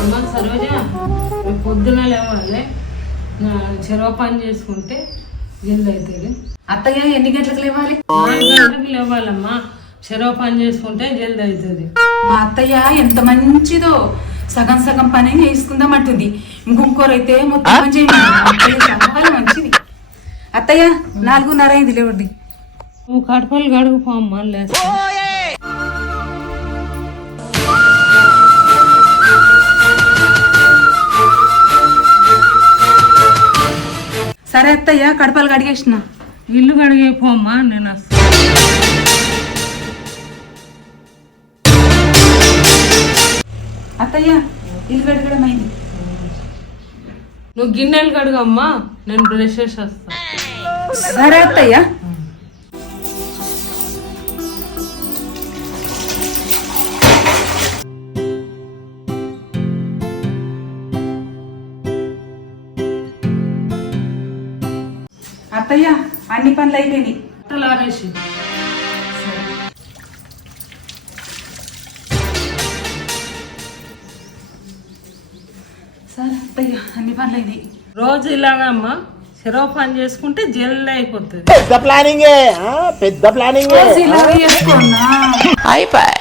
అమ్మ సరోజ పొద్దున లేవాలి, చెరవ పని చేసుకుంటే జల్ది అవుతుంది. అత్తయ్య ఎన్ని గంటలకు లేవాలి? 4 గంటలకు లేవాలమ్మా, చెరవ పని చేసుకుంటే జల్ది అవుతుంది. మా అత్తయ్య ఎంత మంచిదో, సగం సగం పని చేసుకుందాం అంటుంది. ఇంకొకరైతే మొత్తం పని చేయండి. అత్తయ్య చాలా మంచిది. అత్తయ్య 4:30 అయింది, లేవండి. నువ్వు కడపలు గడుగుపో అమ్మ, లేస్తా. సరే అత్తయ్య, కడపలు కడిగేసిన. ఇల్లు కడిగేపో అమ్మా, నేను వస్తా. అత్తయ్య ఇల్లు కడగడం అయింది. నువ్వు గిన్నెలు కడుగమ్మా, నేను బ్రష్ చేసి వస్తా. సరే అత్తయ్య. అత్తయ్య అన్ని పనులు అయిపోయినాయి. బట్టలు ఆరేసి. సరే అత్తయ్య అన్ని పనులు అయినాయి. రోజు ఇలాగమ్మా చెరవ పని చేసుకుంటే జల్ది అయిపోతుంది. పెద్ద ప్లానింగ్ ఇలాగే చేసుకున్నా. అయిపోయి